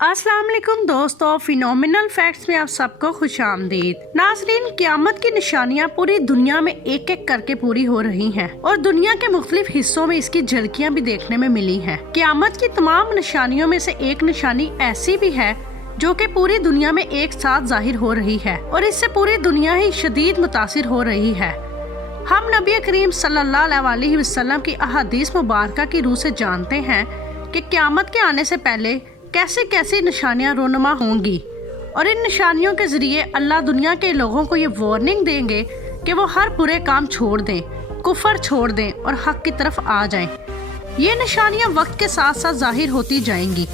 अस्सलाम वालेकुम दोस्तों, फिनोमिनल फैक्ट्स में आप सबको खुश आमदीद। नाज़रीन, क़यामत की निशानियाँ पूरी दुनिया में एक एक करके पूरी हो रही हैं और दुनिया के मुख्तलिफ हिस्सों में इसकी झलकियाँ भी देखने में मिली हैं। क़यामत की तमाम निशानियों में से एक निशानी ऐसी भी है जो कि पूरी दुनिया में एक साथ जाहिर हो रही है और इससे पूरी दुनिया ही शदीद मुतासिर हो रही है। हम नबी करीम सल्लल्लाहु अलैहि वसल्लम की अहादीस मुबारका की रूह से जानते हैं कि क़यामत के आने से पहले कैसी कैसी निशानियां रोनुमा होंगी और इन निशानियों के जरिए अल्लाह दुनिया के लोगों को ये वार्निंग देंगे कि वो हर बुरे काम छोड़ दें, कुफर छोड़ दें और हक की तरफ आ जाएं। ये निशानियां वक्त के साथ साथ जाहिर होती जाएंगी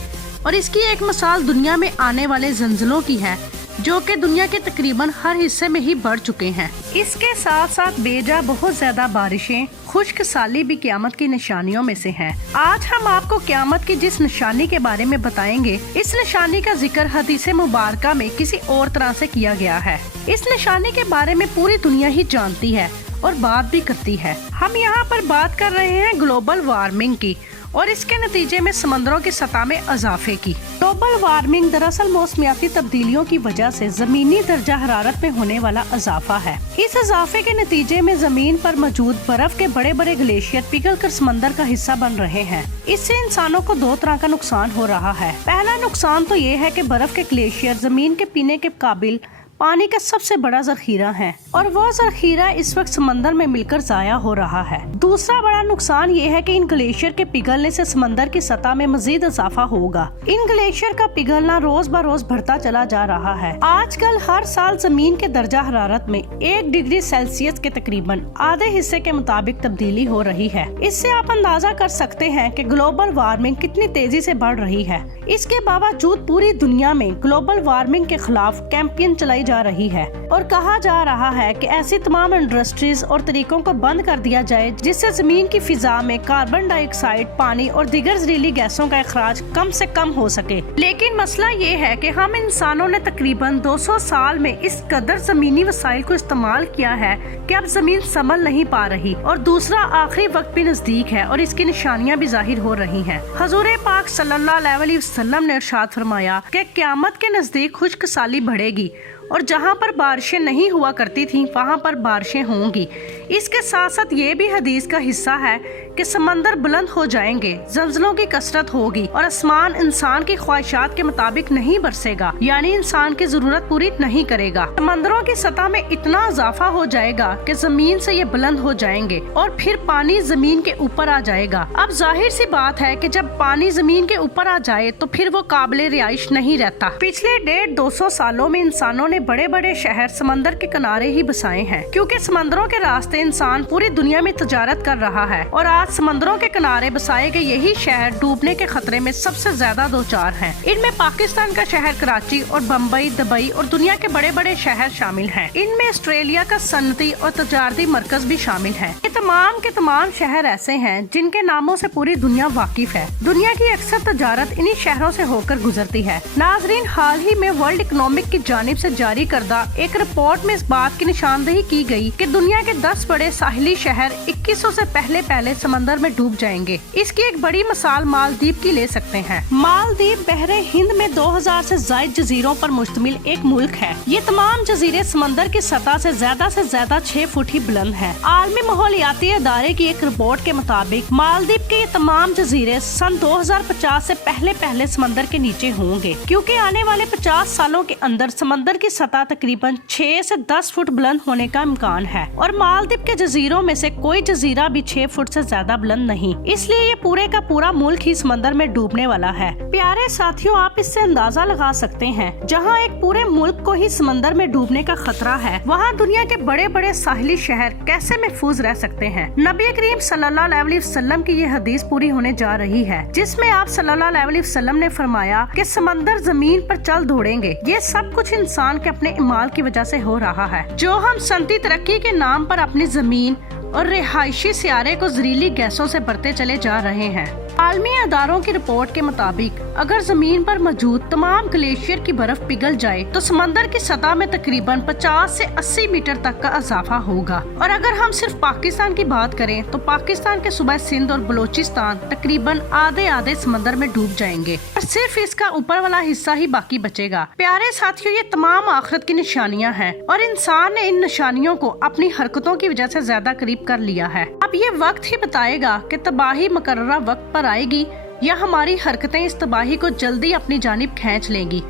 और इसकी एक मिसाल दुनिया में आने वाले ज़ल्ज़लों की है जो कि दुनिया के तकरीबन हर हिस्से में ही बढ़ चुके हैं। इसके साथ साथ बेजा बहुत ज्यादा बारिशें, खुश्क साली भी क़यामत की निशानियों में से हैं। आज हम आपको क़यामत की जिस निशानी के बारे में बताएंगे, इस निशानी का जिक्र हदीस मुबारका में किसी और तरह से किया गया है। इस निशानी के बारे में पूरी दुनिया ही जानती है और बात भी करती है। हम यहाँ पर बात कर रहे हैं ग्लोबल वार्मिंग की और इसके नतीजे में समंदरों की सतह में इजाफे की। ग्लोबल वार्मिंग दरअसल मौसमियाती तब्दीलियों की वजह से जमीनी दर्जा हरारत में होने वाला इजाफा है। इस इजाफे के नतीजे में जमीन पर मौजूद बर्फ के बड़े बड़े ग्लेशियर पिघल कर समंदर का हिस्सा बन रहे हैं। इससे इंसानों को दो तरह का नुकसान हो रहा है। पहला नुकसान तो ये है कि बर्फ के ग्लेशियर जमीन के पीने के काबिल पानी का सबसे बड़ा जखीरा है और वो जखीरा इस वक्त समंदर में मिलकर जाया हो रहा है। दूसरा बड़ा नुकसान ये है कि इन ग्लेशियर के पिघलने से समंदर की सतह में मजीद इजाफा होगा। इन ग्लेशियर का पिघलना रोज ब रोज बढ़ता चला जा रहा है। आजकल हर साल जमीन के दर्जा हरारत में 1 डिग्री सेल्सियस के तकरीबन आधे हिस्से के मुताबिक तब्दीली हो रही है। इससे आप अंदाजा कर सकते हैं कि ग्लोबल वार्मिंग कितनी तेजी से बढ़ रही है। इसके बावजूद पूरी दुनिया में ग्लोबल वार्मिंग के खिलाफ कैंपेन चलाई जा रही है और कहा जा रहा है कि ऐसी तमाम इंडस्ट्रीज और तरीकों को बंद कर दिया जाए जिससे जमीन की फिजा में कार्बन डाइऑक्साइड, पानी और दीगर जहरीली गैसों का अखराज कम से कम हो सके। लेकिन मसला ये है कि हम इंसानों ने तकरीबन 200 साल में इस कदर जमीनी वसाइल को इस्तेमाल किया है कि अब जमीन संभल नहीं पा रही और दूसरा आखिरी वक्त भी नजदीक है और इसकी निशानियां भी जाहिर हो रही हैं। हुजूर पाक सल्लल्लाहु अलैहि वसल्लम ने इरशाद फरमाया कि क़यामत के नजदीक खुश्क साली बढ़ेगी और जहाँ पर बारिशें नहीं हुआ करती थीं वहाँ पर बारिशें होंगी। इसके साथ साथ ये भी हदीस का हिस्सा है कि समंदर बुलंद हो जाएंगे, ज़ल्ज़लों की कसरत होगी और आसमान इंसान की ख्वाहिशात के मुताबिक नहीं बरसेगा, यानी इंसान की जरूरत पूरी नहीं करेगा। समंदरों की सतह में इतना इजाफा हो जाएगा कि जमीन से ये बुलंद हो जाएंगे और फिर पानी जमीन के ऊपर आ जाएगा। अब जाहिर सी बात है कि जब पानी जमीन के ऊपर आ जाए तो फिर वो काबिल रिहाइश नहीं रहता। पिछले 150-200 सालों में इंसानों ने बड़े बड़े शहर समंदर के किनारे ही बसाए हैं, क्योंकि समंदरों के रास्ते इंसान पूरी दुनिया में तजारत कर रहा है और आज समंदरों के किनारे बसाए गए यही शहर डूबने के खतरे में सबसे ज्यादा दो चार हैं। इनमें पाकिस्तान का शहर कराची और बम्बई, दुबई और दुनिया के बड़े बड़े शहर शामिल हैं। इनमें ऑस्ट्रेलिया का सनती और तजारती मरकज भी शामिल है। ये तमाम के तमाम शहर ऐसे हैं जिनके नामों से पूरी दुनिया वाकिफ है। दुनिया की अक्सर तजारत इन्हीं शहरों से होकर गुजरती है। नाजरीन, हाल ही में वर्ल्ड इकोनॉमिक की जानिब से जारी करदा एक रिपोर्ट में इस बात की निशानदेही की गई कि दुनिया के 10 बड़े साहिली शहर 2100 से पहले समंदर में डूब जाएंगे। इसकी एक बड़ी मिसाल मालदीव की ले सकते हैं। मालदीव बहरे हिंद में 2000 से ज्यादा जजीरों पर मुश्तमिल एक मुल्क है। ये तमाम जजीरे समंदर की सतह से ज्यादा 6 फुट ही बुलंद है। आलमी माहौलियाती अदारे की एक रिपोर्ट के मुताबिक मालदीव के ये तमाम जजीरे सन 2050 से पहले समंदर के नीचे होंगे, क्योंकि आने वाले 50 सालों के अंदर समंदर की सतह तकरीबन 6 से 10 फुट बुलंद होने का इम्कान है और मालदीव के जजीरों में से कोई जजीरा भी 6 फुट से ज्यादा बुलंद नहीं। इसलिए ये पूरे का पूरा मुल्क ही समंदर में डूबने वाला है। प्यारे साथियों, आप इससे अंदाजा लगा सकते हैं, जहाँ एक पूरे मुल्क को ही समंदर में डूबने का खतरा है, वहाँ दुनिया के बड़े बड़े साहिली शहर कैसे महफूज रह सकते हैं। नबी करीम सल्लल्लाहु अलैहि वसल्लम की ये हदीस पूरी होने जा रही है, जिसमें आप सल्लल्लाहु अलैहि वसल्लम ने फरमाया कि समंदर जमीन पर चल दौड़ेंगे। ये सब कुछ इंसान के अपने इमाल की वजह से हो रहा है। जो हम सनती तरक्की के नाम पर अपनी जमीन और रिहायशी सियारे को जहरीली गैसों से भरते चले जा रहे हैं। عالمی اداروں کی رپورٹ کے مطابق اگر زمین پر موجود تمام گلیشیئر کی برف پگھل جائے تو سمندر کی سطح میں تقریباً 50 سے 80 میٹر تک کا اضافہ ہوگا۔ اور اگر ہم صرف پاکستان کی بات کریں تو پاکستان کے صوبہ سندھ اور بلوچستان تقریباً آدھے سمندر میں ڈوب جائیں گے اور صرف اس کا اوپر والا حصہ ہی باقی بچے گا۔ پیارے ساتھیوں، یہ تمام آخرت کی نشانیاں ہیں اور انسان نے ان نشانیوں کو اپنی حرکتوں کی وجہ سے زیادہ قریب کر لیا ہے۔ اب یہ وقت ہی بتائے گا کہ تباہی مقررہ وقت پر آئے گی یا ہماری حرکتیں اس تباہی کو جلدی اپنی جانب کھینچ لیں گی۔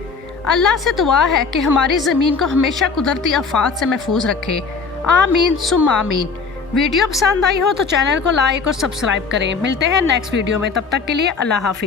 اللہ سے دعا ہے کہ ہماری زمین کو ہمیشہ قدرتی آفات سے محفوظ رکھے۔ آمین ثم آمین۔ ویڈیو پسند آئی ہو تو چینل کو لائک اور سبسکرائب کریں۔ ملتے ہیں نیکسٹ ویڈیو میں، تب تک کے لیے اللہ حافظ۔